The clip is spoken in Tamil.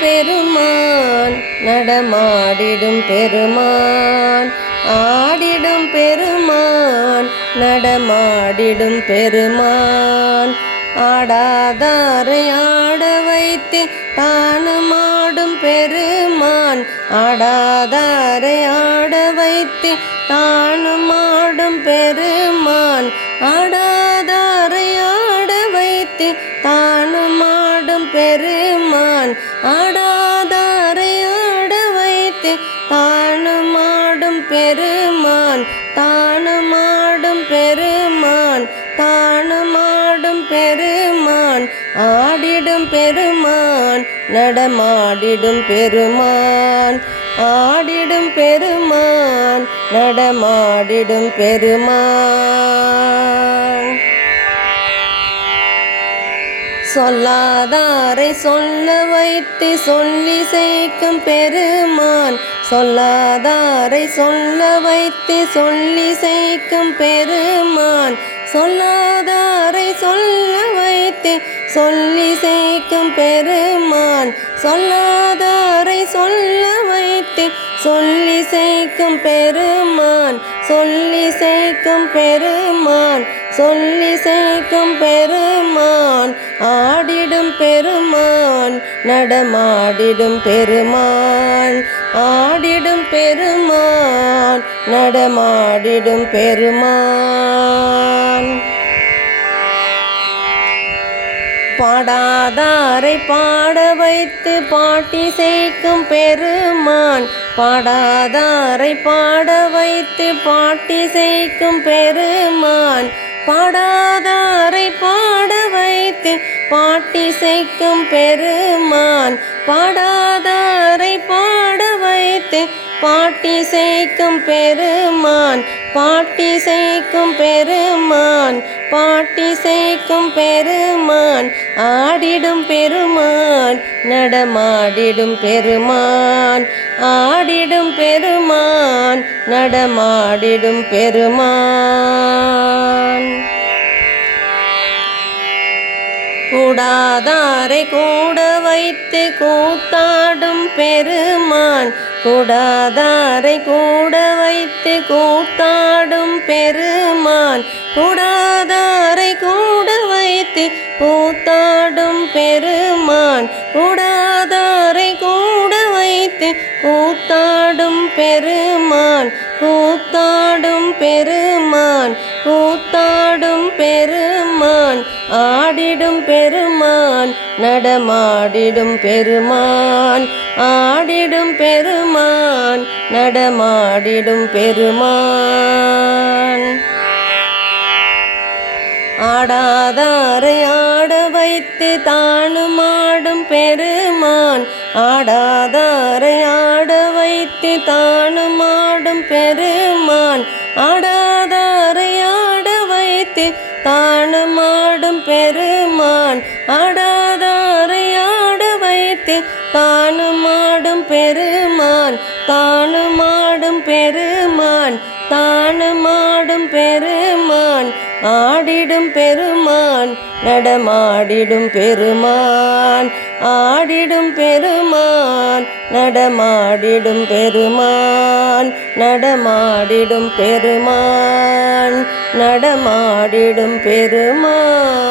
பெருமான் நடமாடிடும் பெருமான் ஆடிடும் பெருமான் நடமாடிடும் பெருமான் ஆடாதாரை ஆட வைத்து தானுமாடும் பெருமான் ஆடாதாரை ஆட வைத்து தானுமாடும் பெருமான் ஆடாதாரை ஆட வைத்து தானுமாடும் பெருமான் ஆடாதாரை ஆட வைத்து தானுமாடும் பெருமான் தானுமாடும் பெருமான் தானுமாடும் பெருமான் ஆடிடும் பெருமான் நடமாடிடும் பெருமான் ஆடிடும் பெருமான் நடமாடிடும் பெருமான் சொல்லாதாரை சொல்ல வைத்து சொல்லி சேர்க்கும் பெருமான் சொல்லாதாரை சொல்ல வைத்து சொல்லி சேர்க்கும் பெருமான் சொல்லாதாரை சொல்ல வைத்து சொல்லி சேர்க்கும் பெருமான் சொல்லாதாரை சொல்ல வைத்து சொல்லி சேர்க்கும் பெருமான் சொல்லி சேர்க்கும் பெருமான் சொல்லி சேர்க்கும் பெருமான் ஆடிடும் பெருமான் நடமாடிடும் பெருமான் ஆடிடும் பெருமான் நடமாடிடும் பெருமான் பாடாதாரை பாட வைத்து பாட்டி சேர்க்கும் பெருமான் பாடாதாரை பாட வைத்து பாட்டி சேர்க்கும் பெருமான் பாடாதாரை பாட வைத்து பாட்டி சேர்க்கும் பெருமான் பாடாதாரை பாட வைத்து பாட்டி சேர்க்கும் பெருமான் பாட்டி சேர்க்கும் பெருமான் பாட்டி சேர்க்கும் பெருமான் ஆடிடும் பெருமான் நடமாடிடும் பெருமான் ஆடிடும் பெருமான் நடமாடிடும் பெருமான் கூடாதாரை கூட வைத்து கூத்தாடும் பெருமான் கூடாதாரை கூட வைத்து கூத்தாடும் பெருமான் கூடாதாரை கூட வைத்து கூத்தாடும் பெருமான் கூடாதாரை கூட வைத்து கூத்தாடும் பெருமான் கூத்தாடும் பெருமான் கூத்தாடும் பெருமான் ஆடிடும் பெருமான் நடமாடிடும் பெருமான் ஆடிடும் பெருமான் நடமாடிடும் பெருமான் ஆடாதாரை ஆட வைத்து தானுமாடும் பெருமான் ஆடாதாரை ஆட வைத்து தானுமாடும் பெருமான் ஆடாதாரை ஆட வைத்து தானுமாடும் பெருமான் ஆடாதாரை ஆட வைத்து தானுமாடும் பெருமான் தானுமாடும் பெருமான் தானுமாடும் பெருமான் ஆடிடும் பெருமான் நடமாடிடும் பெருமான் ஆடிடும் பெருமான் நடமாடிடும் பெருமான் நடமாடிடும் பெருமான் நடமாடிடும் பெருமான்